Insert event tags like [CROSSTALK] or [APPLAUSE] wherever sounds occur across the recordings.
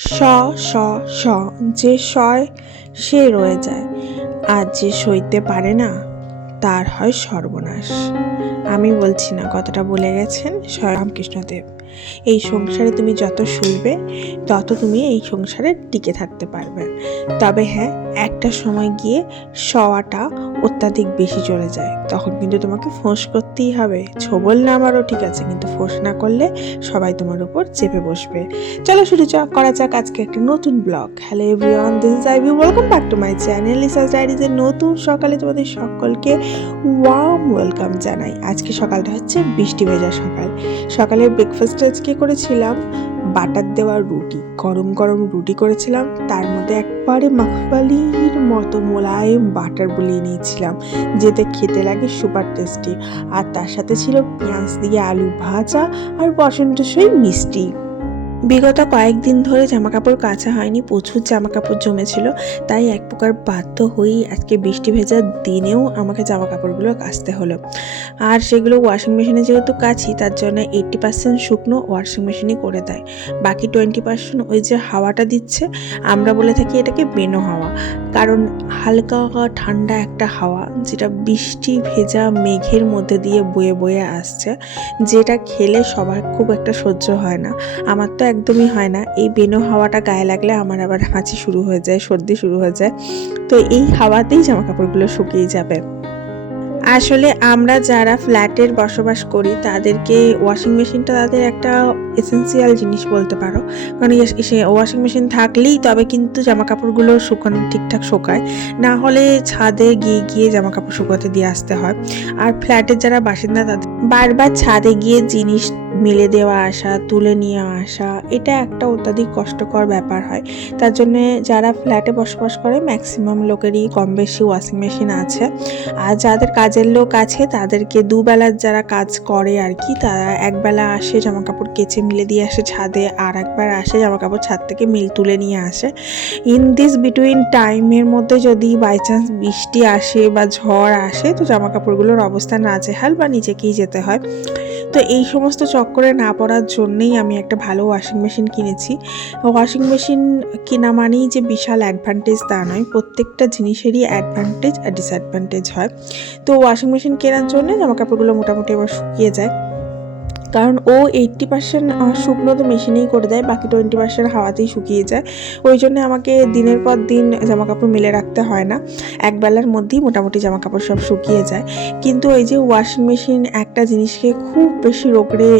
স স স যে সয়, সে রয়ে যায়। আর যে সইতে পারে না, তার হয় সর্বনাশ। আমি বলছি না, কথাটা বলে গেছেন স্বয়ং রামকৃষ্ণদেব। এই সংসারে তুমি যত শুইবে, তত তুমি এই সংসারে টিকে থাকতে পারবে। তবে হ্যাঁ একটা সময় গিয়ে শওয়াটা অত্যাধিক বেশি চলে যায়। তখন কিন্তু তোমাকে ফোঁস করতেই হবে। ছোবল না আমারও ঠিক আছে, কিন্তু ফোঁস না করলে সবাই তোমার উপর চেপে বসবে। চলো শুরু চ, করা যাক আজকে একটা নতুন blog. Hello everyone this is Ivy welcome back to my channel Lisa's ডায়েরিজের নতুন সকালে তোমাদের সকলকে ওয়ার্ম ওয়েলকাম জানাই। আজকে সকালটা হচ্ছে বৃষ্টি ভেজা সকাল। সকালে ব্রেকফাস্ট আজকে করেছিলাম? বাটার দেওয়া রুটি, গরম গরম রুটি করেছিলাম, তার মধ্যে একবারে মাখবালির মতো মোলায়েম বাটার বুলিয়ে নিয়েছিলাম, যেতে খেতে লাগে সুপার টেস্টি। আর তার সাথে ছিল পেঁয়াজ দিয়ে আলু ভাজা আর বসন্তসই মিষ্টি। বিগত কয়েকদিন ধরে জামা কাপড় কাচা হয়নি, প্রচুর জামা কাপড় জমেছিল, তাই এক প্রকার বাধ্য হয়েই আজকে বৃষ্টি ভেজা দিনেও আমাকে জামা কাপড়গুলো কাচতে হলো। আর সেগুলো ওয়াশিং মেশিনে যেহেতু কাছি, তার জন্য এইট্টি পার্সেন্ট শুকনো ওয়াশিং মেশিনই করে দেয়। বাকি টোয়েন্টি পার্সেন্ট ওই যে হাওয়াটা দিচ্ছে, আমরা বলে থাকি এটাকে বেনো হাওয়া। কারণ হালকা ঠান্ডা একটা হাওয়া, যেটা বৃষ্টি ভেজা মেঘের মধ্যে দিয়ে বয়ে বয়ে আসছে, যেটা খেলে সবার খুব একটা সহ্য হয় না। আমার তো একদমই হয় না। এই বেনো হাওয়াটা গায়ে লাগলে আমার আবার হাঁচি শুরু হয়ে যায়, সর্দি শুরু হয়ে যায়। তো এই হাওয়াতেই জামা কাপড়গুলো শুকিয়ে যাবে। আসলে আমরা যারা ফ্ল্যাটের বসবাস করি, তাদেরকে ওয়াশিং মেশিনটা তাদের একটা এসেন্সিয়াল জিনিস বলতে পারো। কারণ ইয়ে- সে ওয়াশিং মেশিন থাকলেই তবে কিন্তু জামা কাপড়গুলো শুকানো ঠিকঠাক শোকায়। না হলে ছাদে গিয়ে গিয়ে জামা কাপড় শুকাতে দিয়ে আসতে হয়। আর ফ্ল্যাটের যারা বাসিন্দা তাদের বারবার ছাদে গিয়ে জিনিস মিলে দেওয়া আসা, তুলে নিয়ে আসা, এটা একটা অত্যাধিক কষ্টকর ব্যাপার হয়। তার জন্য যারা ফ্ল্যাটে বসবাস করে ম্যাক্সিমাম লোকেরই কম বেশি ওয়াশিং মেশিন আছে। আর যাদের কাজের লোক আছে, তাদেরকে দুবেলার যারা কাজ করে আর কি, তারা একবেলা আসে জামা কাপড় কেচে মিলে দিয়ে আসে ছাদে, আর একবার আসে জামা কাপড় ছাদ থেকে মিল তুলে নিয়ে আসে। ইন দিস বিটুইন টাইমের মধ্যে যদি বাই চান্স বৃষ্টি আসে বা ঝড় আসে, তো জামা কাপড়গুলোর অবস্থা নাজেহাল বা নিজেকেই যেতে হয়। তো এই সমস্ত চক্করে না পড়ার জন্যেই আমি একটা ভালো ওয়াশিং মেশিন কিনেছি। ওয়াশিং মেশিন কেনা মানেই যে বিশাল অ্যাডভান্টেজ তা নয়, প্রত্যেকটা জিনিসেরই অ্যাডভান্টেজ আর ডিসঅ্যাডভান্টেজ হয়। তো ওয়াশিং মেশিন কেনার জন্য জামা কাপড়গুলো মোটামুটি আবার শুকিয়ে যায়। কারণ ও এইট্টি পার্সেন্ট শুকনো তো মেশিনেই করে দেয়, বাকি টোয়েন্টি পার্সেন্ট হাওয়াতেই শুকিয়ে যায়। ওই জন্য আমাকে দিনের পর দিন জামা কাপড় মেলে রাখতে হয় না। এক বেলার মধ্যেই মোটামুটি জামা কাপড় সব শুকিয়ে যায়। কিন্তু ওই যে ওয়াশিং মেশিন একটা জিনিসকে খুব বেশি রোগড়ে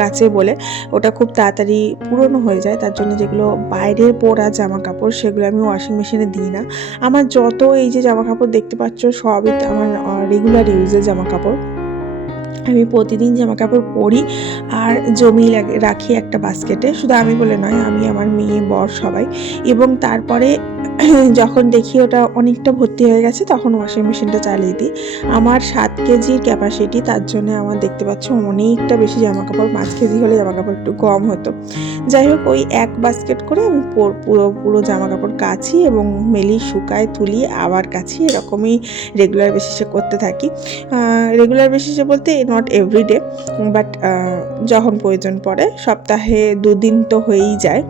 কাছে বলে, ওটা খুব তাড়াতাড়ি পুরনো হয়ে যায়। তার জন্য যেগুলো বাইরের পরা জামা কাপড় সেগুলো আমি ওয়াশিং মেশিনে দিই না। আমার যত এই যে জামা কাপড় দেখতে পাচ্ছ, সবই আমার রেগুলার ইউজের জামা কাপড় আমি প্রতিদিন জামা কাপড় পরি আর জমি রাখি একটা বাস্কেটে। শুধু আমি বলে নয়, আমি আমার মেয়ে, বর সবাই। এবং তারপরে [COUGHS] যখন দেখি ওটা অনেকটা ভর্তি হয়ে গেছে, তখন ওয়াশিং মেশিনটা চালিয়ে দিই। আমার সাত কেজির ক্যাপাসিটি তার জন্য আমার দেখতে পাচ্ছ অনেকটা বেশি জামা কাপড় পাঁচ কেজি হলে জামা কাপড় একটু কম হতো। যাই হোক, ওই এক বাস্কেট করে আমি পুরো- পুরো জামা কাপড় কাছি এবং মেলি শুকায়, তুলি, আবার কাছি এরকমই রেগুলার বেসিসে করতে থাকি। রেগুলার বেসিসে বলতে নট এভরিডে বাট যখন প্রয়োজন পড়ে, সপ্তাহে দুদিন তো হয়েই যায়।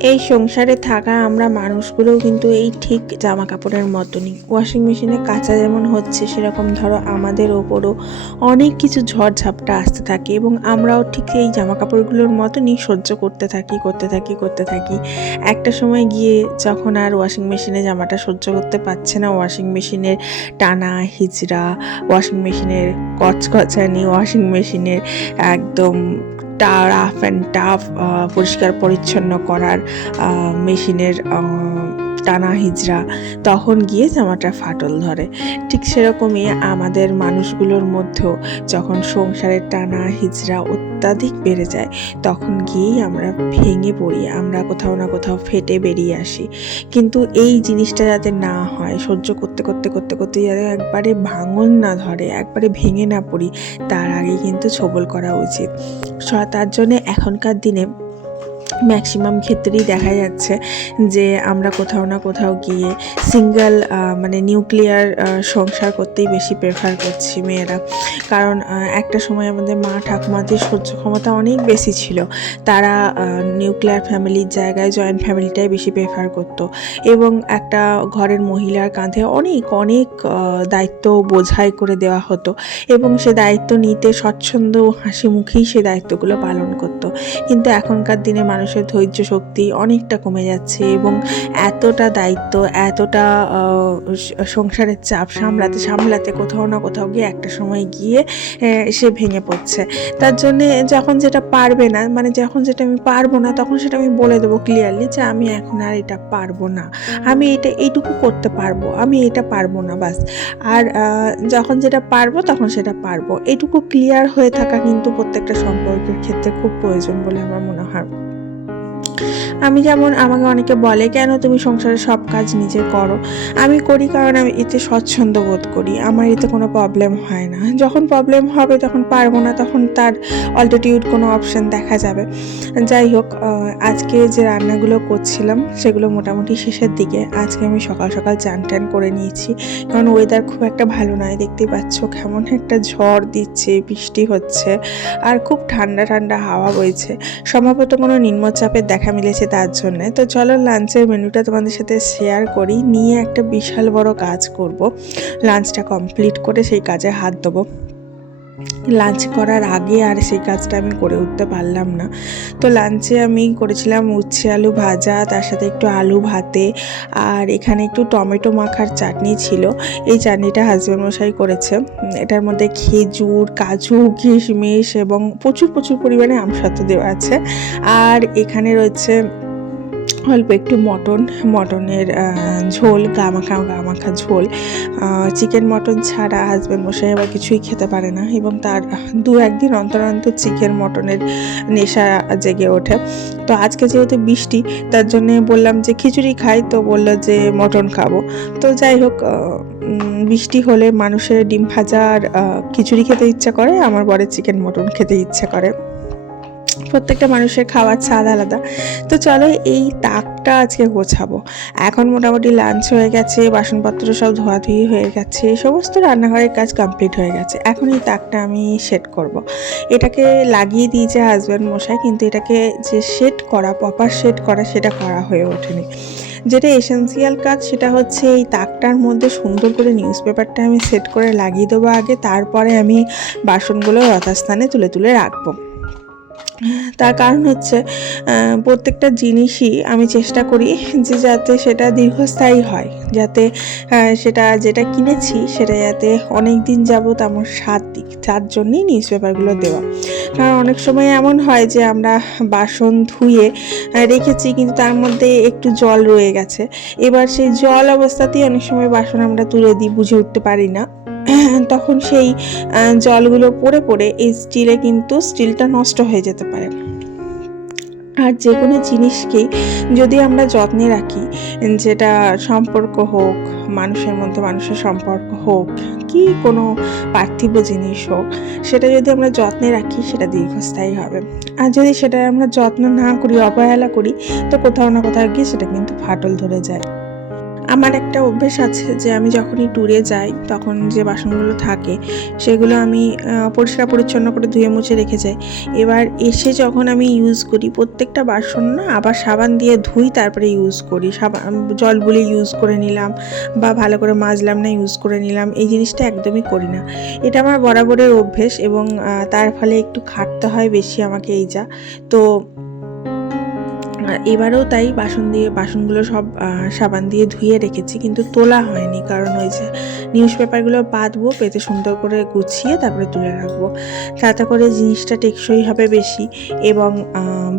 এই সংসারে থাকা আমরা মানুষগুলোও কিন্তু এই ঠিক জামা কাপড়ের মতনই। ওয়াশিং মেশিনে কাঁচা যেমন হচ্ছে, সেরকম ধরো আমাদের ওপরও অনেক কিছু ঝড় ঝাপটা আসতে থাকে এবং আমরাও ঠিক এই জামা কাপড়গুলোর মতনই সহ্য করতে থাকি করতে থাকি করতে থাকি। একটা সময় গিয়ে যখন আর ওয়াশিং মেশিনে জামাটা সহ্য করতে পারছে না ওয়াশিং মেশিনের টানা, হিজড়া ওয়াশিং মেশিনের কচকচানি ওয়াশিং মেশিনের একদম রাফ অ্যান্ড টাফ পরিষ্কার পরিচ্ছন্ন করার মেশিনের টানা হিজড়া, তখন গিয়ে জামাটা ফাটল ধরে। ঠিক সেরকমই আমাদের মানুষগুলোর মধ্যেও যখন সংসারের টানা হিজড়া অত্যাধিক বেড়ে যায়, তখন গিয়েই আমরা ভেঙে পড়ি, আমরা কোথাও না কোথাও ফেটে বেরিয়ে আসি। কিন্তু এই জিনিসটা যাতে না হয়, সহ্য করতে করতে করতে করতে যাতে একবারে ভাঙন না ধরে, একবারে ভেঙে না পড়ি, তার আগে কিন্তু ছবল করা উচিত। তার জন্য এখনকার দিনে ম্যাক্সিমাম ক্ষেত্রেই দেখা যাচ্ছে যে আমরা কোথাও না কোথাও গিয়ে সিঙ্গেল মানে নিউক্লিয়ার সংসার করতেই বেশি প্রেফার করছি মেয়েরা। কারণ একটা সময় আমাদের মা ঠাকুমাদের সহ্য ক্ষমতা অনেক বেশি ছিল। তারা নিউক্লিয়ার ফ্যামিলির জায়গায় জয়েন্ট ফ্যামিলিটাই বেশি প্রেফার করতো। এবং একটা ঘরের মহিলার কাঁধে অনেক অনেক দায়িত্ব বোঝাই করে দেওয়া হতো। এবং সে দায়িত্ব নিতে স্বচ্ছন্দ হাসি মুখেই সে দায়িত্বগুলো পালন করতো। কিন্তু এখনকার দিনে মানুষের ধৈর্য শক্তি অনেকটা কমে যাচ্ছে এবং এতটা দায়িত্ব, এতটা সংসারের চাপ সামলাতে সামলাতে কোথাও না কোথাও গিয়ে একটা সময় গিয়ে সে ভেঙে পড়ছে। তার জন্যে যখন যেটা পারবে না মানে যখন যেটা আমি পারব না, তখন সেটা আমি বলে দেবো ক্লিয়ারলি যে আমি এখন আর এটা পারব না। আমি এটা, এইটুকু করতে পারব, আমি এটা পারব না, বাস। আর যখন যেটা পারব, তখন সেটা পারব। এইটুকু ক্লিয়ার হয়ে থাকা কিন্তু প্রত্যেকটা সম্পর্কের ক্ষেত্রে খুব প্রয়োজন বলে আমার মনে হয়। আমি যেমন আমাকে অনেকে বলে, কেন তুমি সংসারের সব কাজ নিজে করো? আমি করি কারণ আমি এতে স্বচ্ছন্দ বোধ করি। আমার এতে কোনো প্রবলেম হয় না। যখন প্রবলেম হবে তখন পারব না, তখন তার অল্টিটিউড কোনো অপশন দেখা যাবে। যাই হোক আজকে যে রান্নাগুলো করছিলাম সেগুলো মোটামুটি শেষের দিকে। আজকে আমি সকাল সকাল চান টান করে নিয়েছি। কারণ ওয়েদার খুব একটা ভালো নয়। দেখতেই পাচ্ছ কেমন একটা ঝড় দিচ্ছে, বৃষ্টি হচ্ছে, আর খুব ঠান্ডা ঠান্ডা হাওয়া বইছে। সম্ভবত কোনো নিম্নচাপের দেখা মিলেছে তার জন্য। তো চলো লাঞ্চের মেনুটা তোমাদের সাথে শেয়ার করি। নিয়ে একটা বিশাল বড় কাজ করব। লাঞ্চটা কমপ্লিট করে সেই কাজে হাত দেবো। লাঞ্চ করার আগে আর সেই কাজটা আমি করে উঠতে পারলাম না। তো লাঞ্চে আমি করেছিলাম উচ্ছে আলু ভাজা, তার সাথে একটু আলু ভাতে, আর এখানে একটু টমেটো মাখার চাটনি ছিল। এই চাটনিটা হাজব্যান্ড মশাই করেছে। এটার মধ্যে খেজুর, কাজু, কিশমিশ এবং প্রচুর প্রচুর পরিমাণে আমসত্ব দেওয়া আছে। আর এখানে রয়েছে অল্প একটু মটন, মটনের ঝোল, গামাখা গামাখা ঝোল। চিকেন মটন ছাড়া হাজব্যান্ড মশাই আবার কিছুই খেতে পারে না এবং তার দু একদিন অন্তর অন্তর চিকেন মটনের নেশা জেগে ওঠে। তো আজকে যেহেতু বৃষ্টি, তার জন্য বললাম যে খিচুড়ি খাই, তো বলল যে মটন খাব। তো যাই হোক বৃষ্টি হলে মানুষের ডিম ভাজা আর খিচুড়ি খেতে ইচ্ছা করে, আমার বরের চিকেন মটন খেতে ইচ্ছা করে। প্রত্যেকটা মানুষের খাওয়ার স্বাদ আলাদা। তো চলো এই তাকটা আজকে গোছাবো। এখন মোটামুটি লাঞ্চ হয়ে গেছে, বাসনপত্র সব ধোয়াধুয়ি হয়ে গেছে, সমস্ত রান্নাঘরের কাজ কমপ্লিট হয়ে গেছে। এখন এই তাকটা আমি সেট করব। এটাকে লাগিয়ে দিয়েছে হাজব্যান্ড মশাই, কিন্তু এটাকে যে সেট করা প্রপার সেট করা, সেটা করা হয়ে ওঠেনি। যেটা এসেন্সিয়াল কাজ, সেটা হচ্ছে এই তাকটার মধ্যে সুন্দর করে নিউজ পেপারটা আমি সেট করে লাগিয়ে দেবো আগে, তারপরে আমি বাসনগুলো যথাস্থানে তুলে তুলে রাখব। তার কারণ হচ্ছে প্রত্যেকটা জিনিসই আমি চেষ্টা করি যে যাতে সেটা দীর্ঘস্থায়ী হয়, যাতে সেটা যেটা কিনেছি সেটা যাতে অনেক দিন যাবত আমার স্বাদ দিক তার জন্যই নিউজ পেপারগুলো দেওয়া। কারণ অনেক সময় এমন হয় যে আমরা বাসন ধুয়ে রেখেছি কিন্তু তার মধ্যে একটু জল রয়ে গেছে। এবার সেই জল অবস্থাতেই অনেক সময় বাসন আমরা তুলে দিই, বুঝে উঠতে পারি না। তখন সেই জলগুলো পড়ে পড়ে এই স্টিলে কিন্তু স্টিলটা নষ্ট হয়ে যেতে পারে। আর যে কোনো জিনিসকেই যদি আমরা যত্নে রাখি, যেটা সম্পর্ক হোক, মানুষের মধ্যে মানুষের সম্পর্ক হোক, কি কোনো পার্থিব জিনিস হোক, সেটা যদি আমরা যত্নে রাখি, সেটা দীর্ঘস্থায়ী হবে। আর যদি সেটা আমরা যত্ন না করি, অবহেলা করি, তো কোথাও না কোথাও গিয়ে সেটা কিন্তু ফাটল ধরে যায়। আমার একটা অভ্যেস আছে যে আমি যখনই ট্যুরে যাই, তখন যে বাসনগুলো থাকে, সেগুলো আমি পরিষ্কার পরিচ্ছন্ন করে ধুয়ে মুছে রেখে যাই। এবার এসে যখন আমি ইউজ করি, প্রত্যেকটা বাসন না আবার সাবান দিয়ে ধুই, তারপরে ইউজ করি। সাবান জল বুলে ইউজ করে নিলাম বা ভালো করে মাজলাম না ইউজ করে নিলাম, এই জিনিসটা একদমই করি না। এটা আমার বরাবরের অভ্যেস এবং তার ফলে একটু খাটতে হয় বেশি আমাকে এই যা। তো আর এবারেও তাই বাসন দিয়ে, বাসনগুলো সব সাবান দিয়ে ধুয়ে রেখেছি, কিন্তু তোলা হয়নি। কারণ ওই যে নিউজ পেপারগুলো বাঁধবো, পেতে সুন্দর করে গুছিয়ে তারপরে তুলে রাখব। তাতে করে জিনিসটা টেকসই হবে বেশি এবং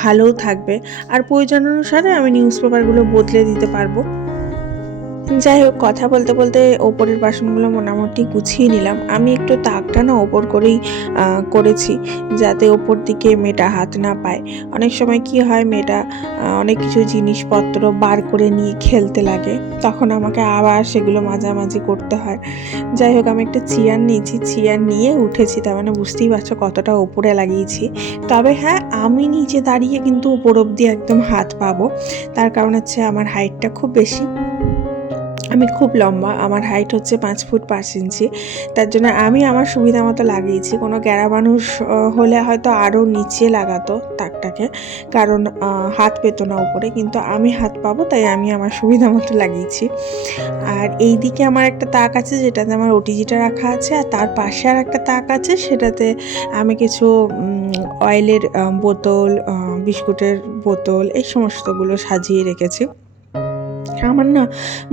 ভালোও থাকবে। আর প্রয়োজন অনুসারে আমি নিউজ পেপারগুলো বদলে দিতে পারব। যাই হোক, কথা বলতে বলতে ওপরের বাসনগুলো মোটামুটি গুছিয়ে নিলাম। আমি একটু তাকটা না ওপর করেই করেছি যাতে ওপর দিকে মেয়েটা হাত না পায়। অনেক সময় কি হয়, মেয়েটা অনেক কিছু জিনিসপত্র বার করে নিয়ে খেলতে লাগে। তখন আমাকে আবার সেগুলো মাঝামাঝি করতে হয়। যাই হোক, আমি একটা চেয়ার নিয়েছি। চেয়ার নিয়ে উঠেছি, তার মানে বুঝতেই পারছ কতটা ওপরে লাগিয়েছি। তবে হ্যাঁ আমি নিচে দাঁড়িয়ে কিন্তু ওপর অবধি একদম হাত পাবো। তার কারণ হচ্ছে আমার হাইটটা খুব বেশি। আমি খুব লম্বা, আমার হাইট হচ্ছে পাঁচ ফুট পাঁচ ইঞ্চি। তার জন্য আমি আমার সুবিধা মতো লাগিয়েছি। কোনো গ্যারা মানুষ হলে হয়তো আরও নিচে লাগাতো তাকটাকে, কারণ হাত পেতো না উপরে, কিন্তু আমি হাত পাবো, তাই আমি আমার সুবিধা মতো লাগিয়েছি। আর এই দিকে আমার একটা তাক আছে, যেটাতে আমার ওটিজিটা রাখা আছে, আর তার পাশে আর একটা তাক আছে, সেটাতে আমি কিছু অয়েলের বোতল বিস্কুটের বোতল, এই সমস্তগুলো সাজিয়ে রেখেছি। আমার না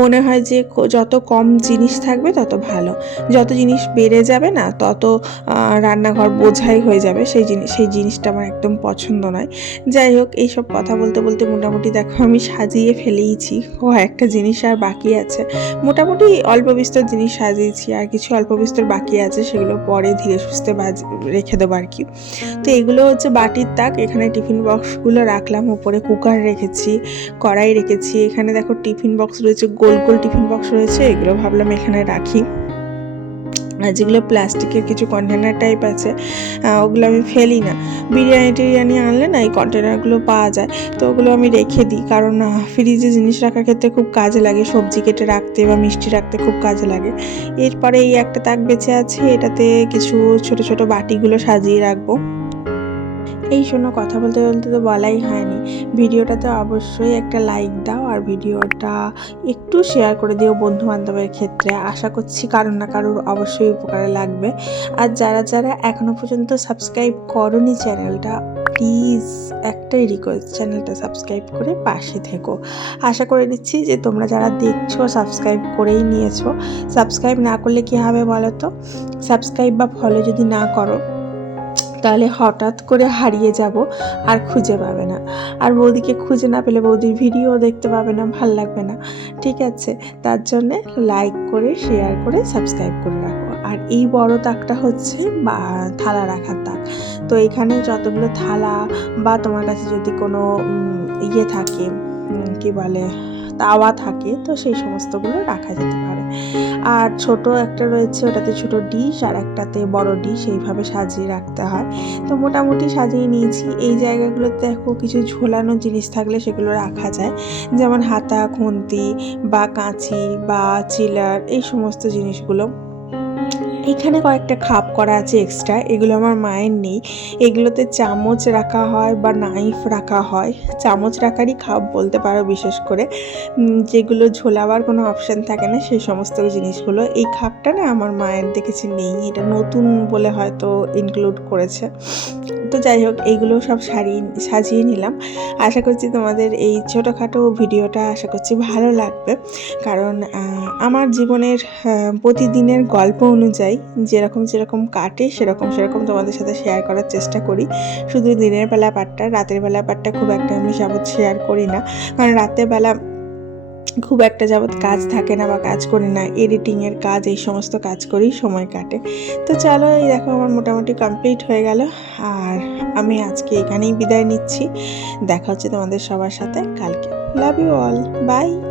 মনে হয় যে যত কম জিনিস থাকবে তত ভালো। যত জিনিস বেড়ে যাবে না, তত রান্নাঘর বোঝাই হয়ে যাবে। সেই জিনিস সেই জিনিসটা আমার একদম পছন্দ নয়। যাই হোক, এইসব কথা বলতে বলতে মোটামুটি দেখো আমি সাজিয়ে ফেলেইছি। একটা জিনিস আর বাকি আছে। মোটামুটি অল্প বিস্তর জিনিস সাজিয়েছি, আর কিছু অল্প বিস্তর বাকি আছে, সেগুলো পরে ধীরে সুস্থে বাজ, রেখে দেবো আর কি। তো এগুলো হচ্ছে বাটির তাক, এখানে টিফিন বক্সগুলো রাখলাম উপরে কুকার রেখেছি, কড়াই রেখেছি, এখানে দেখো টিফিন বক্স রয়েছে, গোল গোল টিফিন বক্স রয়েছে, এগুলো ভাবলাম এখানে রাখি। আর যেগুলো প্লাস্টিকের কিছু কন্টেনার টাইপ আছে ওগুলো আমি ফেলি না। বিরিয়ানি টিরিয়ানি আনলে না এই কন্টেনারগুলো পাওয়া যায়, তো ওগুলো আমি রেখে দিই। কারণ ফ্রিজে জিনিস রাখার ক্ষেত্রে খুব কাজে লাগে, সবজি কেটে রাখতে বা মিষ্টি রাখতে খুব কাজে লাগে। এরপরে এই একটা তাক বেঁচে আছে, এটাতে কিছু ছোট ছোট বাটিগুলো সাজিয়ে রাখব। এই শোনো, কথা বলতে বলতে তো বলাই হয়নি। ভিডিওটাতে অবশ্যই একটা লাইক দাও আর ভিডিওটা একটু শেয়ার করে দিও বন্ধু বান্ধবের ক্ষেত্রে। আশা করছি কারোর না কারোর অবশ্যই উপকারে লাগবে। আর যারা যারা এখনও পর্যন্ত সাবস্ক্রাইব করনি চ্যানেলটা প্লিজ একটাই রিকোয়েস্ট চ্যানেলটা সাবস্ক্রাইব করে পাশে থেকো। আশা করে দিচ্ছি যে তোমরা যারা দেখছ সাবস্ক্রাইব করেই নিয়েছো। সাবস্ক্রাইব না করলে কী হবে বলো তো? সাবস্ক্রাইব বা ফলো যদি না করো তাহলে হঠাৎ করে হারিয়ে যাব আর খুঁজে পাবে না। আর বৌদিকে খুঁজে না পেলে বৌদির ভিডিও দেখতে পাবে না, ভালো লাগবে না। ঠিক আছে, তার জন্যে লাইক করে শেয়ার করে সাবস্ক্রাইব করে রাখো। আর এই বড় তাকটা হচ্ছে থালা রাখার তাক। তো এখানে যতগুলো থালা বা তোমার কাছে যদি কোনো ইয়ে থাকে কি বলে তাওয়া থাকে, তো সেই সমস্তগুলো রাখা যেতে পারে। আর ছোট একটা রয়েছে, ওটাতে ছোট ডিশ, আর একটাতে বড় ডিশ, এইভাবে সাজিয়ে রাখতে হয়। তো মোটামুটি সাজিয়ে নিয়েছি। এই জায়গাগুলোতে দেখো কিছু ঝোলানো জিনিস থাকলে সেগুলো রাখা যায়। যেমন হাতা, খুন্তি, বা কাঁচি, বা চিলার, এই সমস্ত জিনিসগুলো। এখানে কয়েকটা খাপ করা আছে এক্সট্রা এগুলো আমার মায়ের নেই। এগুলোতে চামচ রাখা হয় বা নাইফ রাখা হয়। চামচ রাখারই খাপ বলতে পারো বিশেষ করে। যেগুলো ঝোলাবার কোনো অপশান থাকে না, সেই সমস্ত জিনিসগুলো। এই খাপটা না আমার মায়ের দেখেছি নেই, এটা নতুন বলে হয়তো ইনক্লুড করেছে। তো যাই হোক এইগুলো সব সারিয়ে সাজিয়ে নিলাম। আশা করছি তোমাদের এই ছোটোখাটো ভিডিওটা আশা করছি ভালো লাগবে। কারণ আমার জীবনের প্রতিদিনের গল্প অনুযায়ী যেরকম যেরকম কাটে সেরকম সেরকম তোমাদের সাথে শেয়ার করার চেষ্টা করি। শুধু দিনের বেলা পাটটা, রাতের বেলা পাটটা খুব একটা আমি যাবৎ শেয়ার করি না। কারণ রাতের বেলা খুব একটা যাবৎ কাজ থাকে না বা কাজ করি না এডিটিংয়ের কাজ, এই সমস্ত কাজ করি সময় কাটে। তো চলো, এই দেখো আমার মোটামুটি কমপ্লিট হয়ে গেল। আর আমি আজকে এখানেই বিদায় নিচ্ছি। দেখা হচ্ছে তোমাদের সবার সাথে কালকে। Love you all by